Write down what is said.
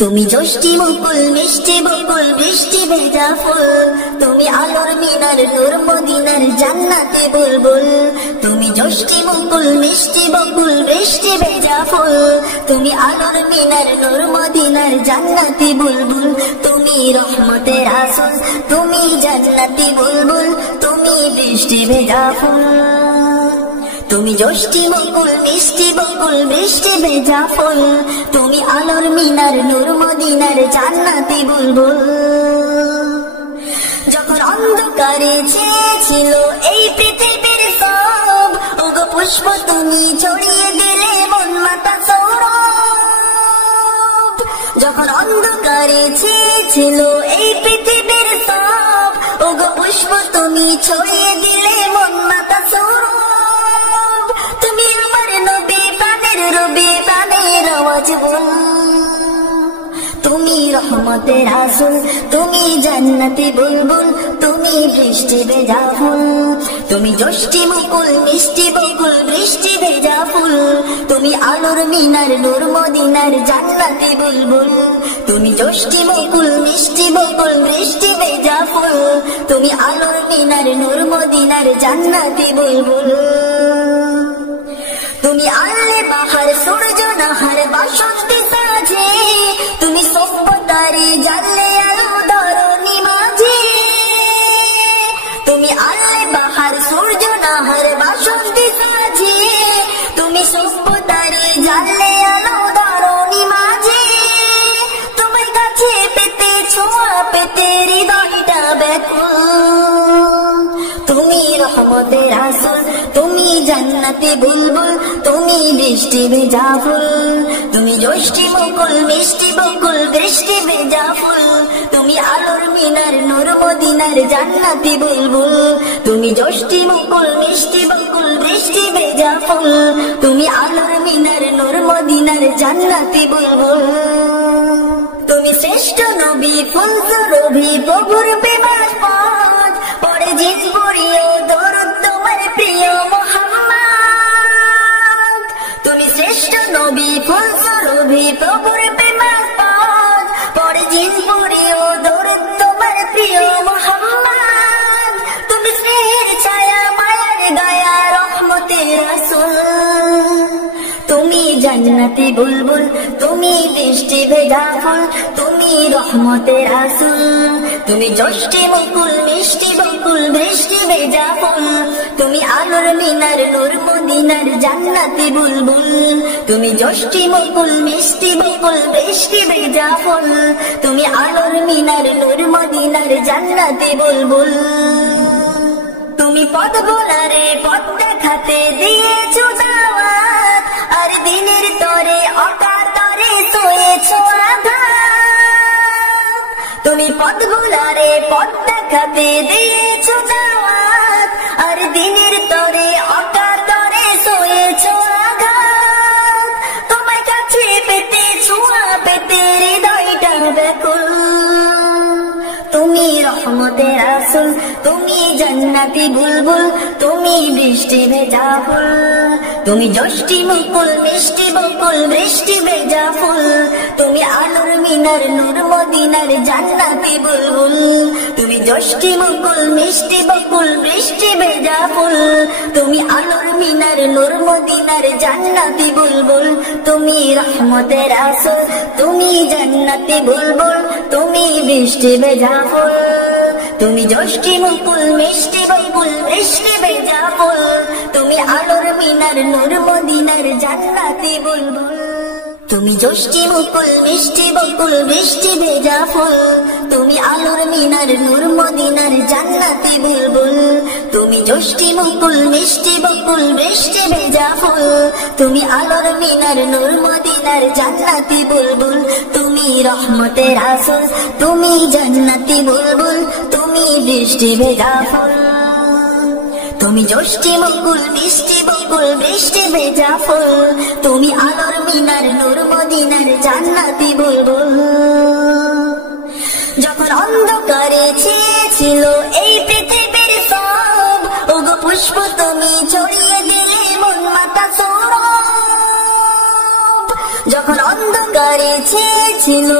তুমি যষ্টি মুকুল মিষ্টি বকুল বৃষ্টি ভেজা ফুল, তুমি আলোর মিনার নূর মদিনার জান্নাতি বুলবুল। তুমি যষ্টি মুকুল মিষ্টি বকুল বৃষ্টি ভেজা ফুল, তুমি আলোর মিনার নূর মদিনার জান্নাতি বুলবুল। তুমি রহমতের রাসূল, তুমি জান্নাতি বুলবুল, তুমি বৃষ্টি ভেজা ফুল। তুমি যষ্টি মুকুল মিষ্টি বকুল বৃষ্টি ভেজা ফুল, তুমি আলোর মিনার নূর মদিনার জান্নাতি বুলবুল। যখন অন্ধকারে ছেয়েছিল এই পৃথিবীর সব, ওগো পুষ্প তুমি ছড়িয়ে দিলে মন মাতা সৌরভ। যখন অন্ধকারে ছেয়েছিল এই পৃথিবীর সব, ওগো পুষ্প তুমি ছড়িয়ে দিলে মন মাতা সৌরভ। তুমি রহমতের রাসূল, তুমি জান্নাতি বুলবুল, তুমি বৃষ্টি ভেজা ফুল। তুমি যষ্টি মুকুল মিষ্টি বকুল বৃষ্টি ভেজা ফুল, তুমি আলোর মিনার নূর মদিনার জান্নাতি বুলবুল। তুমি যষ্টি মুকুল মিষ্টি বকুল বৃষ্টি ভেজা ফুল, তুমি আলোর মিনার নূর মদিনার জান্নাতি বুলবুল। তুমি আলে বাহার সূর্য নাহার বাসন্তী সাজে, তুমি সভ্যতারে জানলে আলো ধরণী মাঝে। তুমি আলে বাহার সূর্য নাহার বাসন্তী সাজে, তুমি সভ্যতারে জানলে আলো ধরণী মাঝে। তোমার কাছে পেতে ছোঁয়া পেতে হৃদয়টা ব্যাকুল। তুমি রহমতের রাসূল, তুমি জান্নাতি বুলবুল, তুমি বৃষ্টি ভেজা ফুল। তুমি যষ্টি মুকুল মিষ্টি বকুল বৃষ্টি ভেজা ফুল, তুমি আলোর মিনার নূর মদিনার জান্নাতি বুলবুল। তুমি যষ্টি মুকুল মিষ্টি বকুল বৃষ্টি ভেজা ফুল, তুমি আলোর মিনার নূর মদিনার জান্নাতি বুলবুল। তুমি শ্রেষ্ঠ নবী ফুল সুরভি প্রভুর প্রেমার পথ, পড়ে জিত পড়িও দরুদ তোমার প্রিয় মুহাম্মদ। তুমি শ্রেষ্ঠ নবী ফুল সুরভি প্রভুর প্রেমার পথ, পড়ে জিত পড়িও দরুদ তোমার প্রিয় মুহাম্মদ। তুমি স্নেহের ছায়া মায়ার দয়া রহমতের রাসূল, তুমি জান্নাতি বুলবুল, তুমি বৃষ্টি ভেজা ফুল, তুমি রহমতের রাসূল। তুমি যষ্টি মুকুল মিষ্টি বকুল বৃষ্টি ভেজা ফুল, তুমি আলোর মিনার নূর মদিনার জান্নাতি বুলবুল। তুমি যষ্টি মুকুল মিষ্টি বকুল বৃষ্টি ভেজা ফুল, তুমি আলোর মিনার নূর মদিনার জান্নাতি বুলবুল। তুমি পথ ভোলারে পথ দেখাতে দিয়েছো দাওয়াত, আর দিনের তরে অকাতরে সয়েছো আঘাত। তুমি পথ ভোলারে পথ দেখাতে দিয়েছো দাওয়াত, আর দিনের তরে অকাতরে সয়েছো আঘাত। তোমার কাছে পেতে ছোঁয়া পেতে হৃদয়টা ব্যাকুল। তুমি রহমতের রাসূল, তুমি জান্নাতি বুলবুল, তুমি বৃষ্টি ভেজা ফুল। তুমি যষ্টি মুকুল মিষ্টি বকুল বৃষ্টি ভেজা ফুল, তুমি আলোর মিনার নূর মদিনার জান্নাতি বুলবুল। তুমি যষ্টি মুকুল মিষ্টি বকুল বৃষ্টি ভেজা ফুল, তুমি আলোর মিনার নূর মদিনার জান্নাতি বুলবুল। তুমি রহমতের রাসূল, তুমি জান্নাতি বুলবুল, তুমি বৃষ্টি ভেজা ফুল। তুমি যষ্টি মুকুল মিষ্টি বকুল বৃষ্টি ভেজা ফুল, তুমি আলোর মিনার নূর মদিনার জান্নাতি বুলবুল। তুমি যষ্টি মুকুল মিষ্টি বকুল বৃষ্টি ভেজা ফুল, তুমি আলোর মিনার নূর মদিনার জান্নাতি বুলবুল। তুমি যষ্টি মুকুল মিষ্টি বকুল বৃষ্টি ভেজা ফুল, তুমি আলোর মিনার নূর মদিনার জান্নাতি বুলবুল। তুমি রহমতের রাসূল, তুমি জান্নাতি বুলবুল, তুমি বৃষ্টি ভেজা ফুল। তুমি যষ্টি মুকুল মিষ্টি বকুল বৃষ্টি ভেজা ফুল, তুমি আলোর মিনার নূর মদিনার জান্নাতি বুলবুল। যখন অন্ধকারে ছেয়েছিল এই পৃথিবীর সব, ওগো পুষ্প তুমি ছড়িয়ে দিলে মন মাতা সৌরভ। যখন অন্ধকারে ছেয়েছিল